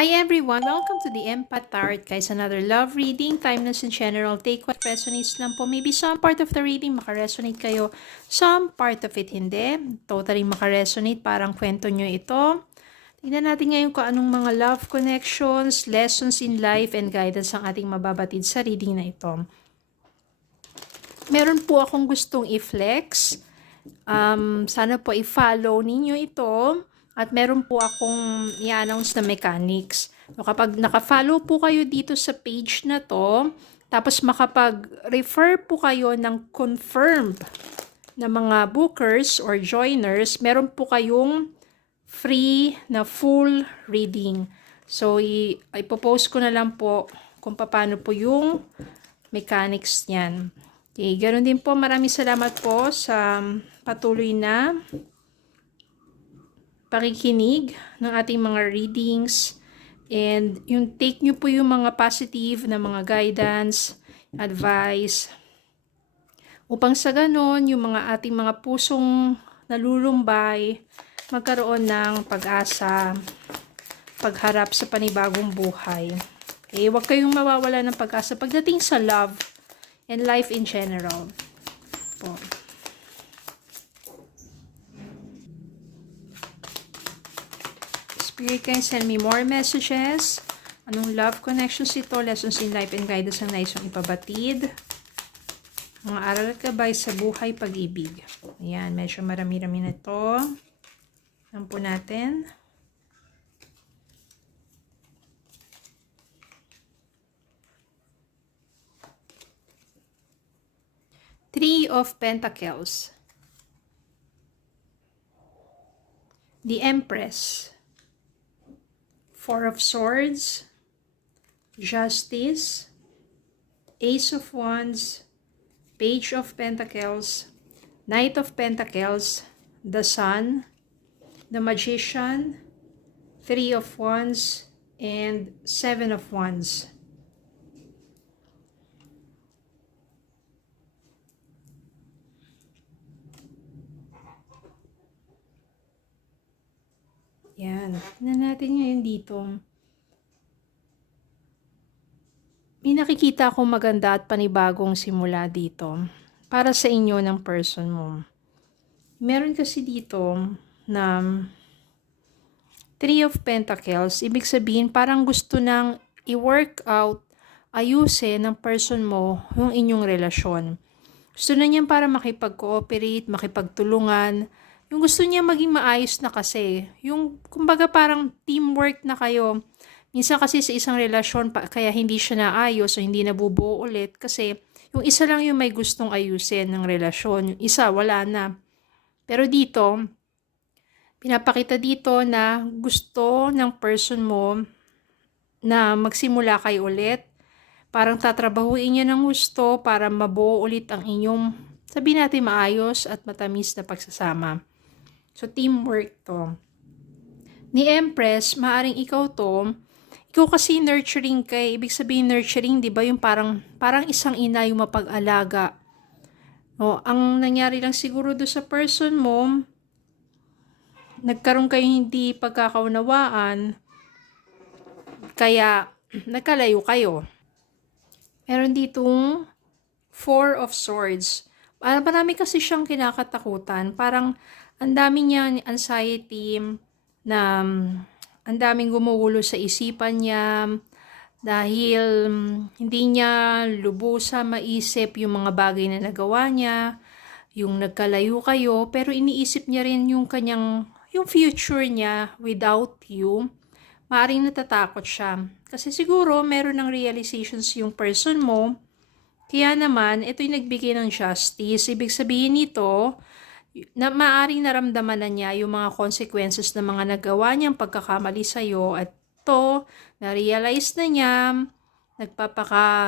Hi everyone! Welcome to the Empath Tarot, guys. Another love reading. Timeless in general. Take what resonates lang po. Maybe some part of the reading makaresonate kayo. Some part of it hindi. Totally makaresonate. Parang kwento nyo ito. Tingnan natin ngayon kung anong mga love connections, lessons in life, and guidance ang ating mababatid sa reading na ito. Meron po akong gustong i-flex. Sana po i-follow ninyo ito. At meron po akong i-announce na mechanics. So, kapag naka-follow po kayo dito sa page na to, tapos makapag-refer po kayo ng confirmed na mga bookers or joiners, meron po kayong free na full reading. So, ipopost ko na lang po kung paano po yung mechanics niyan. Okay, ganoon din po. Maraming salamat po sa patuloy na pakikinig ng ating mga readings, and yung take nyo po yung mga positive na mga guidance, advice, upang sa ganon yung mga ating mga pusong nalulumbay magkaroon ng pag-asa pagharap sa panibagong buhay. Okay, huwag kayong mawawala ng pag-asa pagdating sa love and life in general po. Spirit, can send me more messages. Anong love connections ito? Lessons in life and guidance ang nais yung ipabatid. Mga aral at gabay sa buhay, pag-ibig. Ayan, medyo marami-rami na ito. Ayan po natin. Three of Pentacles. The Empress. Four of Swords, Justice, Ace of Wands, Page of Pentacles, Knight of Pentacles, the Sun, the Magician, Three of Wands, and Seven of Wands. Yan. Tignan natin ngayon dito. May nakikita akong maganda at panibagong simula dito. Para sa inyo ng person mo. Meron kasi dito na Three of Pentacles. Ibig sabihin parang gusto nang i-work out, ayusin ng person mo yung inyong relasyon. Gusto na niyan para makipag-cooperate, makipagtulungan. Yung gusto niya maging maayos na kasi. Yung, kumbaga parang teamwork na kayo. Minsan kasi sa isang relasyon, kaya hindi siya naayos o hindi nabubuo ulit. Kasi yung isa lang yung may gustong ayusin ng relasyon. Yung isa, wala na. Pero dito, pinapakita dito na gusto ng person mo na magsimula kayo ulit. Parang tatrabahuin niya ng gusto para mabuo ulit ang inyong, sabihin natin, maayos at matamis na pagsasama. So, teamwork to. Ni Empress, maaring ikaw to, ikaw kasi nurturing kay, ibig sabihin nurturing, di ba, yung parang isang ina yung mapag-alaga. O, ang nangyari lang siguro do sa person mo, nagkaroon kayo hindi pagkakaunawaan, kaya nagkalayo kayo. Meron ditong Four of Swords. Marami kasi siyang kinakatakutan. Parang ang dami niya anxiety, na ang daming gumugulo sa isipan niya dahil hindi niya lubusan maisip yung mga bagay na nagawa niya, yung nagkalayo kayo, pero iniisip niya rin yung yung future niya without you. Maaring natatakot siya. Kasi siguro meron ng realizations yung person mo. Kaya naman, ito yung nagbigay ng justice. Ibig sabihin nito, na maaring naramdaman na niya yung mga consequences ng mga nagawa niyang pagkakamali sa'yo, at to, na-realize na niya,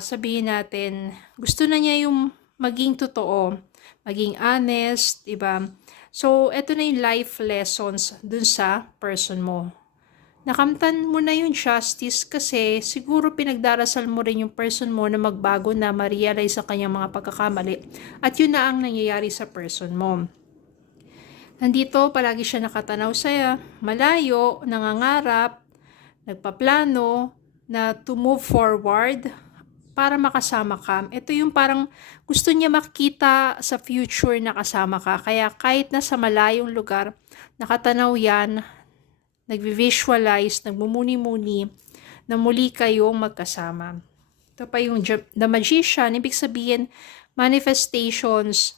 sabihin natin, gusto na niya yung maging totoo, maging honest, diba? So, ito na yung life lessons dun sa person mo. Nakamtan mo na yung justice kasi siguro pinagdarasal mo rin yung person mo na magbago, na ma-realize ang kanyang mga pagkakamali, at yun na ang nangyayari sa person mo. Nandito, palagi siya nakatanaw sa malayo, nangangarap, nagpaplano na to move forward para makasama ka. Ito yung parang gusto niya makita sa future na kasama ka. Kaya kahit nasa malayong lugar, nakatanaw yan, nagvi-visualize, nagmumuni-muni, na muli kayong magkasama. Ito pa yung The Magician, ibig sabihin, manifestations,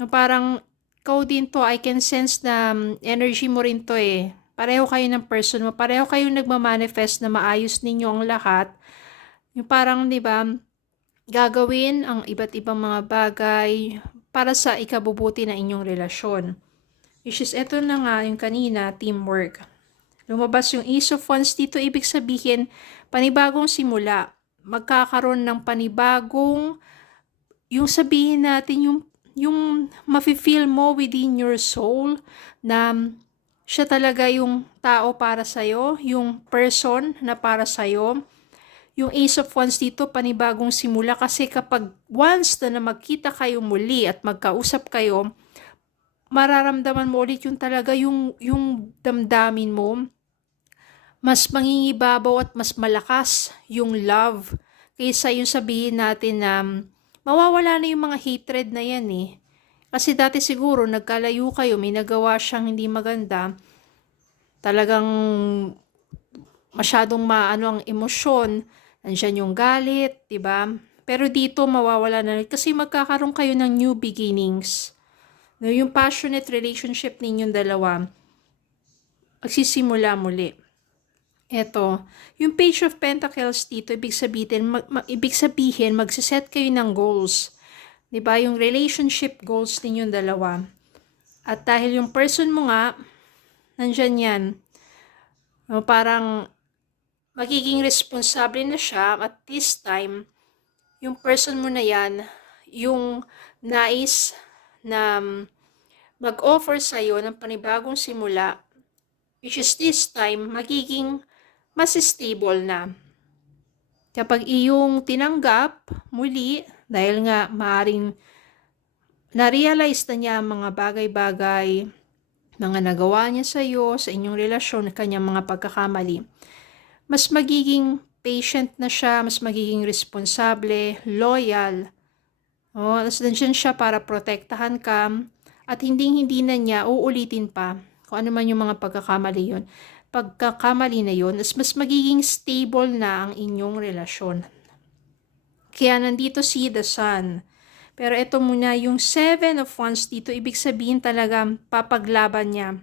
na parang ikaw din to, I can sense na energy mo rin to eh. Pareho kayo ng person mo, pareho kayong nagmamanifest na maayos ninyo ang lahat. Yung parang, di ba, gagawin ang iba't ibang mga bagay para sa ikabubuti na inyong relasyon. Which is, eto na nga yung kanina, teamwork. Lumabas yung Ace of Wands dito, ibig sabihin, panibagong simula. Magkakaroon ng panibagong, yung sabihin natin, yung mafe-feel mo within your soul, na siya talaga yung tao para sa'yo, yung person na para sa'yo. Yung Ace of Wands dito, panibagong simula, kasi kapag once na magkita kayo muli at magkausap kayo, mararamdaman mo ulit yung talaga yung damdamin mo, mas mangingibabaw at mas malakas yung love, kaysa yung sabihin natin na mawawala na yung mga hatred na yan eh. Kasi dati siguro nagkalayo kayo, may nagawa siyang hindi maganda, talagang masyadong maano ang emosyon, nandiyan yung galit, diba? Pero dito mawawala na kasi magkakaroon kayo ng new beginnings. No, yung passionate relationship ninyong dalawa magsisimula muli. Eto, yung Page of Pentacles dito, ibig sabihin magsiset kayo ng goals. Diba? Yung relationship goals ninyong dalawa. At dahil yung person mo nga, nandyan yan. No, parang magiging responsable na siya at this time, yung person mo na yan, yung nais na mag-offer sa'yo ng panibagong simula, which is this time, magiging mas stable na. Kapag iyong tinanggap muli, dahil nga maaring na-realize na niya ang mga bagay-bagay, mga nagawa niya sa'yo, sa inyong relasyon, kanyang mga pagkakamali, mas magiging patient na siya, mas magiging responsable, loyal. Tapos nandiyan siya para protektahan ka at hindi na niya uulitin pa kung ano man yung mga pagkakamali na yun, mas magiging stable na ang inyong relasyon. Kaya nandito si The Sun. Pero ito muna, yung Seven of Wands dito, ibig sabihin talaga papaglaban niya.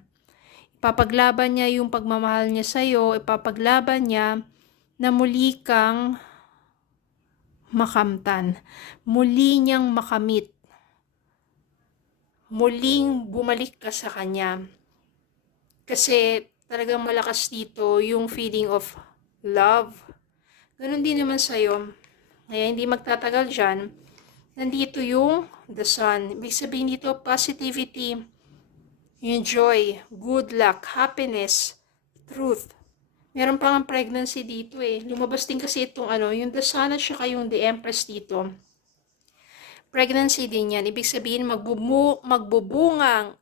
Ipapaglaban niya yung pagmamahal niya sa'yo, ipapaglaban niya na muli kang makamtan, muli niyang makamit, muling bumalik ka sa kanya. Kasi talagang malakas dito yung feeling of love. Ganun din naman sa'yo. Kaya hindi magtatagal dyan. Nandito yung The Sun. Ibig sabihin dito, positivity, yung joy, good luck, happiness, truth. Meron pa nga pregnancy dito eh. Lumabas din kasi itong yung The Sun at saka yung The Empress dito. Pregnancy din yan. Ibig sabihin magbubungang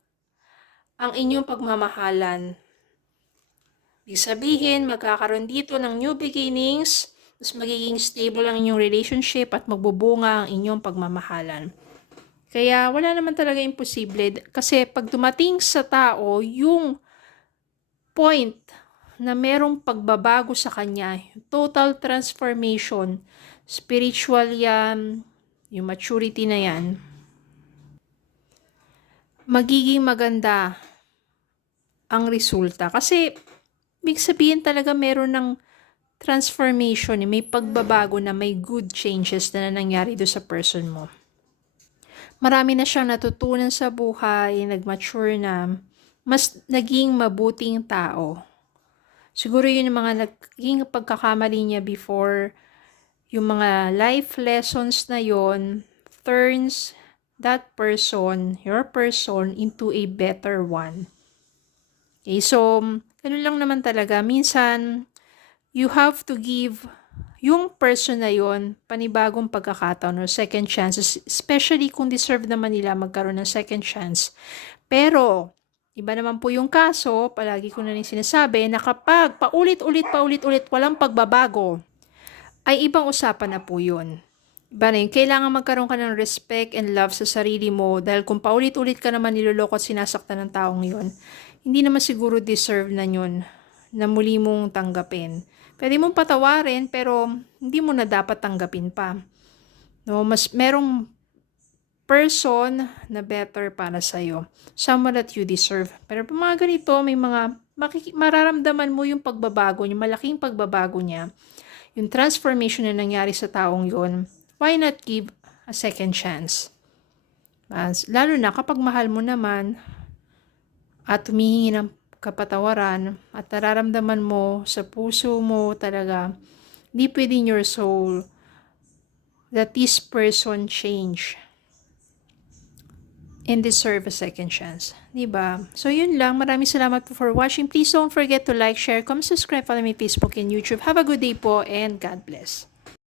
ang inyong pagmamahalan. Ibig sabihin magkakaroon dito ng new beginnings, mas magiging stable ang inyong relationship at magbubunga ang inyong pagmamahalan. Kaya wala naman talaga imposible. Kasi pag dumating sa tao yung point na merong pagbabago sa kanya, total transformation, spiritual yan, yung maturity na yan, magiging maganda ang resulta. Kasi ibig sabihin talaga meron ng transformation, may pagbabago na, may good changes na nangyari do sa person mo. Marami na siyang natutunan sa buhay, nag-mature na, mas naging mabuting tao. Siguro yun yung mga naging pagkakamali niya before, yung mga life lessons na yon turns that person, your person, into a better one. Okay, so, ganun lang naman talaga. Minsan, you have to give yung person na yon panibagong pagkakataon or second chances, especially kung deserve naman nila magkaroon ng second chance. Pero, Iba naman po yung kaso, palagi ko na rin sinasabi, na kapag paulit-ulit, walang pagbabago, ay ibang usapan na po yun. Iba na yun. Kailangan magkaroon ka ng respect and love sa sarili mo dahil kung paulit-ulit ka naman niloloko at sinasaktan ng taong yun, hindi naman siguro deserve na yun na muli mong tanggapin. Pwede mong patawarin pero hindi mo na dapat tanggapin pa. No, mas merong person na better para sa'yo. Someone that you deserve. Pero pag mga ganito, may mga mararamdaman mo yung pagbabago, yung malaking pagbabago niya, yung transformation na nangyari sa taong yon. Why not give a second chance? Lalo na kapag mahal mo naman at humihingi ng kapatawaran at nararamdaman mo sa puso mo talaga deep within your soul that this person change and deserve a second chance. Diba? So yun lang. Maraming salamat po for watching. Please don't forget to like, share, comment, subscribe, follow me Facebook and YouTube. Have a good day po and God bless.